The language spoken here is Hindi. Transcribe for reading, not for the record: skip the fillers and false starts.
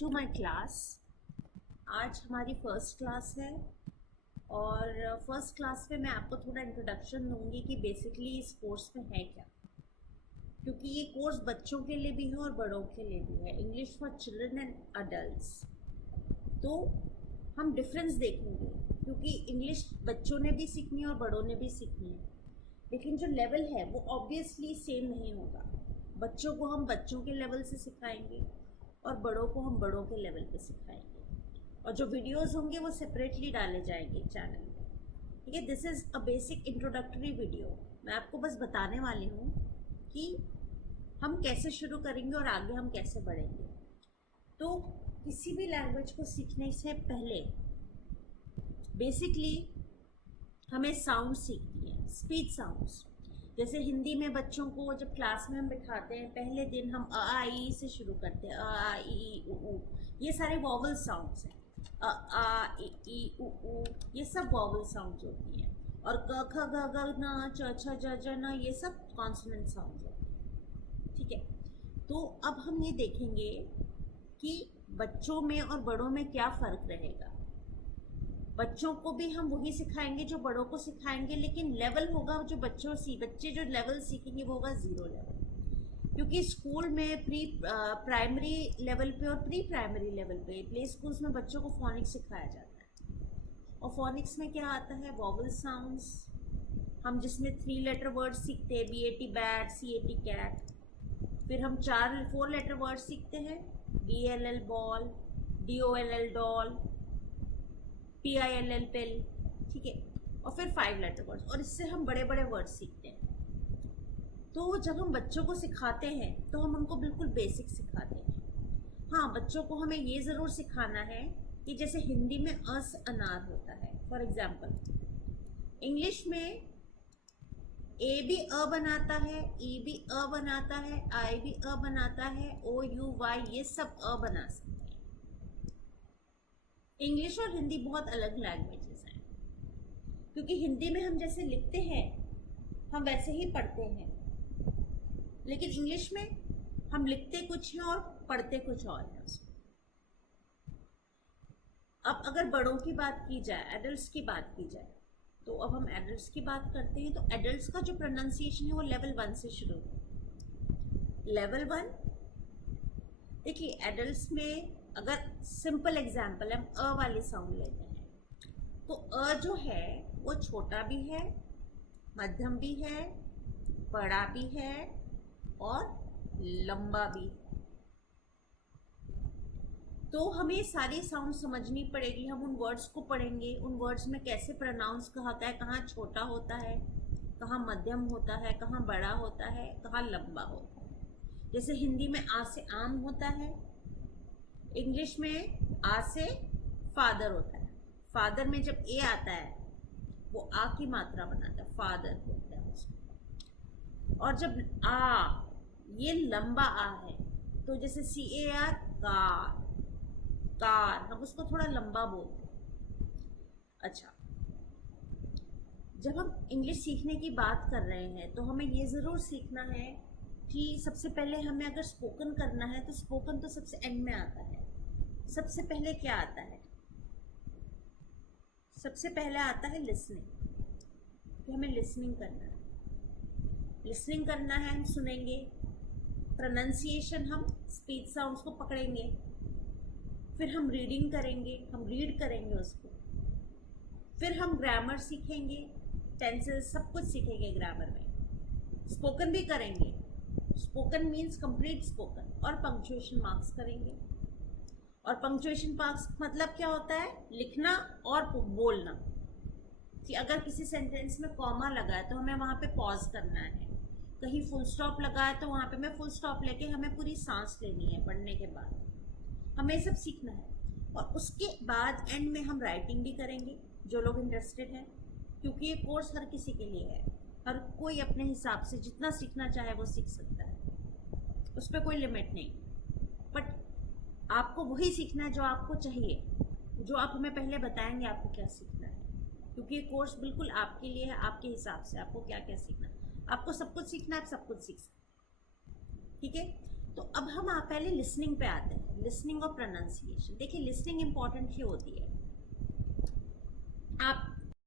To my class. आज हमारी फर्स्ट क्लास है और फर्स्ट क्लास में मैं आपको थोड़ा इंट्रोडक्शन दूंगी कि बेसिकली इस कोर्स में है क्या, क्योंकि ये कोर्स बच्चों के लिए भी है और बड़ों के लिए भी है। English for children and adults. तो हम डिफरेंस देखेंगे, क्योंकि इंग्लिश बच्चों ने भी सीखनी है और बड़ों ने भी सीखनी है, लेकिन जो लेवल है वो ऑब्वियसली सेम नहीं होगा। बच्चों को हम बच्चों के लेवल से सिखाएंगे और बड़ों को हम बड़ों के लेवल पे सिखाएंगे, और जो वीडियोस होंगे वो सेपरेटली डाले जाएंगे चैनल में। ठीक है, this is a basic introductory video. मैं आपको बस बताने वाली हूँ कि हम कैसे शुरू करेंगे और आगे हम कैसे बढ़ेंगे। तो किसी भी लैंग्वेज को सीखने से पहले बेसिकली हमें साउंड सीखनी है, स्पीच साउंड्स। जैसे हिंदी में बच्चों को जब क्लास में हम बिठाते हैं, पहले दिन हम अ आ ई से शुरू करते हैं, अ आ ई उ, ये सारे वॉवल साउंड्स हैं। अ आ ई उ, ये सब वॉवल साउंड्स होती हैं। और क ख ग घ न च छ ज ज न, ये सब कॉन्सोनेंट साउंड्स होती हैं। ठीक है, तो अब हम ये देखेंगे कि बच्चों में और बड़ों में क्या फ़र्क रहेगा। बच्चों को भी हम वही सिखाएंगे जो बड़ों को सिखाएंगे, लेकिन लेवल होगा जो बच्चे जो लेवल सीखेंगे वो होगा 0 लेवल। क्योंकि स्कूल में प्राइमरी लेवल पे और प्री प्राइमरी लेवल पे, प्ले स्कूल्स में बच्चों को फोनिक्स सिखाया जाता है। और फोनिक्स में क्या आता है? Vowel sounds. हम जिसमें 3 लेटर वर्ड सीखते हैं, BAT बैट, CAT कैट। फिर हम 4 लेटर वर्ड सीखते हैं, BLL ball, DOLL doll, PILL पिल। ठीक है, और फिर 5 लेटर वर्ड्स, और इससे हम बड़े बड़े वर्ड सीखते हैं। तो जब हम बच्चों को सिखाते हैं तो हम उनको बिल्कुल बेसिक सिखाते हैं। हाँ, बच्चों को हमें ये ज़रूर सिखाना है कि जैसे हिंदी में अ से अनार होता है, फॉर एग्जाम्पल इंग्लिश में ए भी अ बनाता है, ई भी अ बनाता है, आई भी अ बनाता है, OUY ये सब अ बना सकते हैं। इंग्लिश और हिंदी बहुत अलग लैंग्वेजेस हैं, क्योंकि हिंदी में हम जैसे लिखते हैं हम वैसे ही पढ़ते हैं, लेकिन इंग्लिश में हम लिखते कुछ हैं और पढ़ते कुछ और हैं उसमें। अब अगर बड़ों की बात की जाए, एडल्ट्स की बात की जाए, तो अब हम एडल्ट्स की बात करते हैं। तो एडल्ट्स का जो प्रोनाउंसिएशन है वो लेवल 1 से शुरू है। लेवल 1, देखिए एडल्ट्स में अगर सिंपल एग्जाम्पल हम अ वाली साउंड लेते हैं, तो अ जो है वो छोटा भी है, मध्यम भी है, बड़ा भी है और लंबा भी है। तो हमें सारी साउंड समझनी पड़ेगी। हम उन वर्ड्स को पढ़ेंगे, उन वर्ड्स में कैसे प्रोनाउंस कहा होता है, कहाँ छोटा होता है, कहाँ मध्यम होता है, कहाँ बड़ा होता है, कहाँ लंबा होता है। जैसे हिंदी में आ से आम होता है, इंग्लिश में आ से फादर होता है। फादर में जब ए आता है वो आ की मात्रा बनाता है, फादर होता है उसमें। और जब आ ये लंबा आ है, तो जैसे CAR कार, कार, हम उसको थोड़ा लंबा बोलते हैं। अच्छा, जब हम इंग्लिश सीखने की बात कर रहे हैं तो हमें ये ज़रूर सीखना है कि सबसे पहले हमें अगर स्पोकन करना है तो स्पोकन तो सबसे एंड में आता है। सबसे पहले क्या आता है? सबसे पहले आता है लिसनिंग, कि हमें लिसनिंग करना है। लिसनिंग करना है, हम सुनेंगे। प्रोनाउंसिएशन, हम स्पीच साउंड्स को पकड़ेंगे। फिर हम रीडिंग करेंगे, हम रीड करेंगे उसको। फिर हम ग्रामर सीखेंगे, टेंसेस सब कुछ सीखेंगे ग्रामर में। स्पोकन भी करेंगे, स्पोकन मीन्स कंप्लीट स्पोकन, और पंक्चुएशन मार्क्स करेंगे। और पंक्चुएशन मार्क्स मतलब क्या होता है? लिखना और बोलना, कि अगर किसी सेंटेंस में कॉमा लगा है तो हमें वहाँ पे पॉज करना है, कहीं फुल स्टॉप लगा है तो वहाँ पे मैं फुल स्टॉप लेके हमें पूरी सांस लेनी है पढ़ने के बाद। हमें सब सीखना है। और उसके बाद एंड में हम राइटिंग भी करेंगे, जो लोग इंटरेस्टेड हैं, क्योंकि ये कोर्स हर किसी के लिए है। हर कोई अपने हिसाब से जितना सीखना चाहे वो सीख सकता है, उस पर कोई लिमिट नहीं। बट आपको वही सीखना है जो आपको चाहिए, जो आप हमें पहले बताएंगे आपको क्या सीखना है, क्योंकि ये कोर्स बिल्कुल आपके लिए है, आपके हिसाब से आपको क्या क्या सीखना है। आपको सब कुछ सीखना है, आप सब कुछ सीख सकते हैं। ठीक है, तो अब हम पहले लिसनिंग पे आते हैं। लिसनिंग और प्रोनाउंसिएशन। देखिए लिसनिंग इंपॉर्टेंट क्यों होती है,